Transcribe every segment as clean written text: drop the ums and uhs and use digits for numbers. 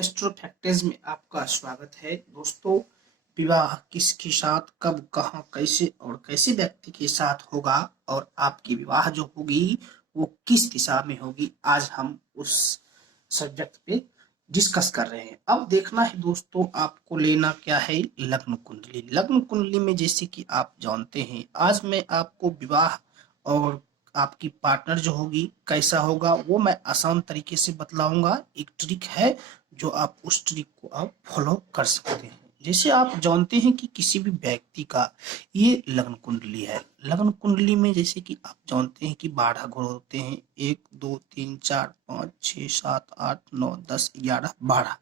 Astro factors में आपका स्वागत है दोस्तों। विवाह किसके साथ, कब, कहां, कैसे और कैसे व्यक्ति के साथ होगा और आपकी विवाह जो होगी वो किस दिशा में होगी, आज हम उस सब्जेक्ट पे डिस्कस कर रहे हैं। अब देखना है दोस्तों, आपको लेना क्या है, लग्न कुंडली। लग्न कुंडली में जैसे कि आप जानते हैं, आज मैं आपको विवाह और आपकी पार्टनर जो होगी कैसा होगा वो मैं आसान तरीके से बतलाऊंगा। एक ट्रिक है जो आप उस ट्रिक को आप फॉलो कर सकते हैं। जैसे आप जानते हैं कि किसी भी व्यक्ति का ये लग्न कुंडली है। लग्न कुंडली में जैसे कि आप जानते हैं कि 12 घोड़ होते हैं, 1 2 3 4 5 6 7 8 9 10 11 12।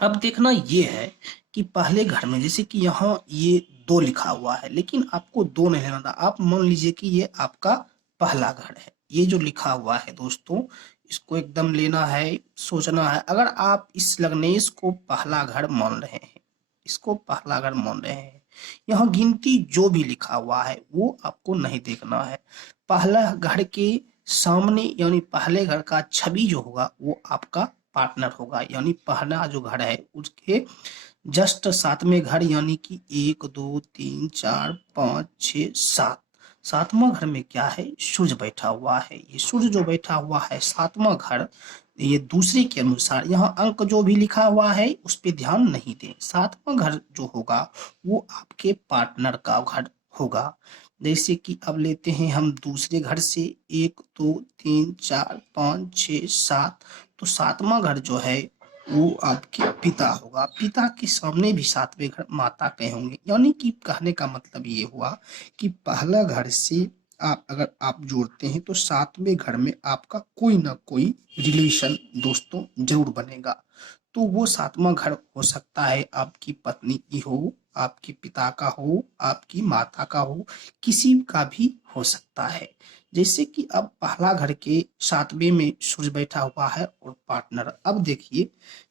अब देखना ये है कि पहले घर में जैसे कि यहाँ ये 2 लिखा हुआ है, लेकिन आपको 2 नहीं लेना था। आप मान लीजिए कि ये आपका पहला घर है। ये जो लिखा हुआ है दोस्तों, इसको एकदम लेना है, सोचना है। अगर आप इस लग्नेश को पहला घर मान रहे हैं, इसको पहला घर मान रहे हैं, यहाँ गिनती जो भी लिखा हुआ है वो आपको नहीं देखना है। पहला घर के सामने यानी पहले घर का छवि जो होगा वो आपका पार्टनर होगा, यानी पहला जो घर है उसके जस्ट सातवें घर, यानी कि 1 2 3 4 5 6 7। सातवां घर में क्या है, सूर्य बैठा हुआ है। ये सूर्य जो बैठा हुआ है सातवां घर, ये दूसरे के अनुसार यहाँ अंक जो भी लिखा हुआ है उस पर ध्यान नहीं दें। सातवां घर जो होगा वो आपके पार्टनर का घर होगा। जैसे कि अब लेते हैं हम दूसरे घर से 1 2 3 4 5 6 7। तो सातवां घर जो है वो आपके पिता होगा। पिता के सामने भी सातवें घर माता के होंगे। यानी कि कहने का मतलब ये हुआ कि पहला घर से आप अगर आप जोड़ते हैं तो सातवें घर में आपका कोई ना कोई रिलेशन दोस्तों जरूर बनेगा। तो वो सातवां घर हो सकता है आपकी पत्नी की हो, आपके पिता का हो, आपकी माता का हो, किसी का भी हो सकता है। जैसे कि अब पहला घर के सातवें में सूर्य बैठा हुआ है और पार्टनर। अब देखिए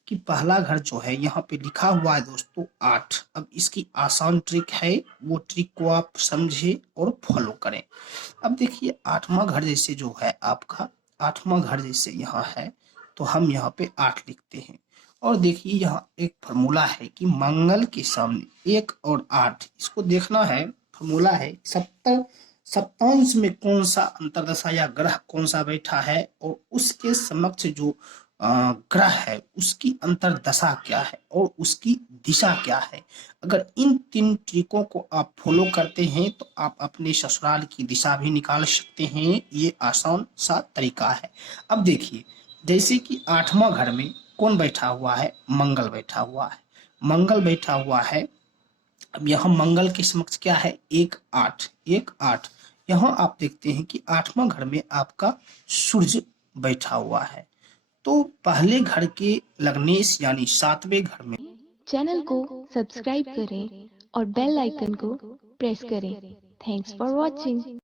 कि पहला घर जो है यहाँ पे लिखा हुआ है दोस्तों 8। अब इसकी आसान ट्रिक है, वो ट्रिक को आप समझे और फॉलो करें। अब देखिए आठवां घर जैसे जो है आपका, आठवां घर जैसे यहाँ है तो हम यहाँ पे 8 लिखते हैं। और देखिए यहाँ एक फॉर्मूला है कि मंगल के सामने 1 और 8, इसको देखना है। फॉर्मूला है सप्तांश में कौन सा अंतरदशा या ग्रह कौन सा बैठा है और उसके समक्ष जो ग्रह है उसकी अंतरदशा क्या है और उसकी दिशा क्या है। अगर इन 3 ट्रिकों को आप फॉलो करते हैं तो आप अपने ससुराल की दिशा भी निकाल सकते हैं। ये आसान सा तरीका है। अब देखिए जैसे कि 8वां घर में कौन बैठा हुआ है, मंगल बैठा हुआ है। मंगल बैठा हुआ है। अब यहाँ मंगल के समक्ष क्या है, 1 8 1 8। यहाँ आप देखते हैं कि 8वां घर में आपका सूर्य बैठा हुआ है। तो पहले घर के लग्नेश यानी सातवें घर में चैनल को सब्सक्राइब करें और बेल आइकन को प्रेस करें। Thanks for watching.